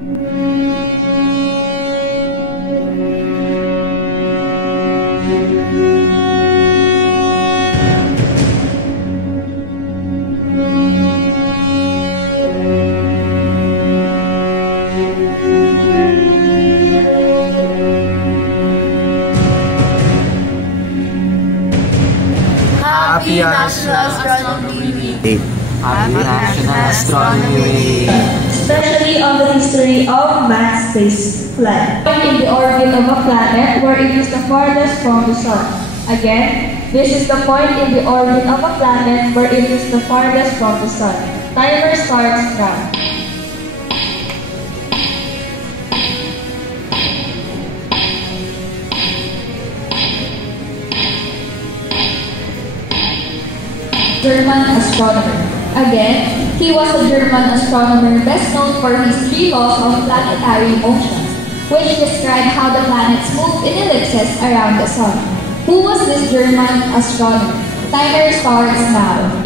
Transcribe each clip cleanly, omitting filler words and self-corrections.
Happy National Astronomy Week! Happy National Astronomy Week! Especially on the history of man's space flight. In the orbit of a planet where it is the farthest from the sun. Again, this is the point in the orbit of a planet where it is the farthest from the sun. Timer starts now. German astronomer. Again, he was a German astronomer best known for his 3 laws of planetary motion, which describe how the planets move in ellipses around the sun. Who was this German astronomer? Timer starts now.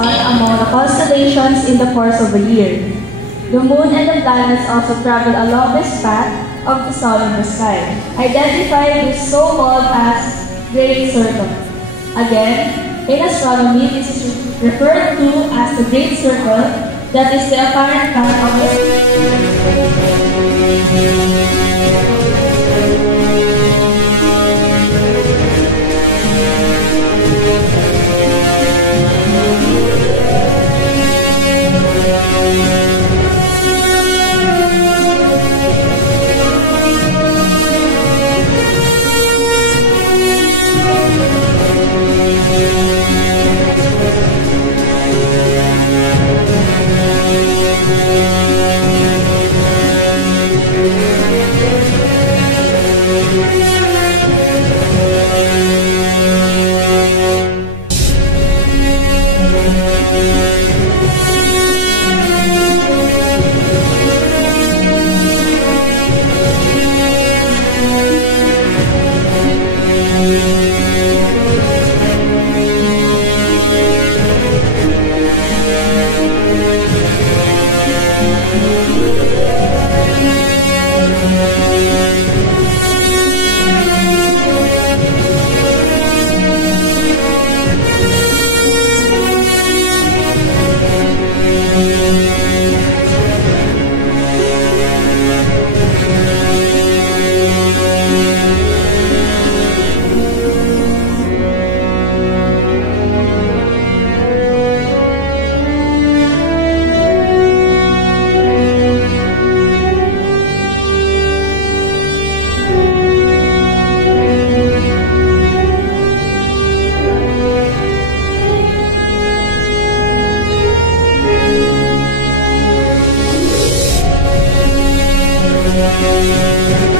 Among the constellations in the course of a year. The moon and the planets also travel along this path of the sun in the sky. Identify this so-called as Great Circle. Again, in astronomy, this is referred to as the Great Circle, that is the apparent path of the Thank you.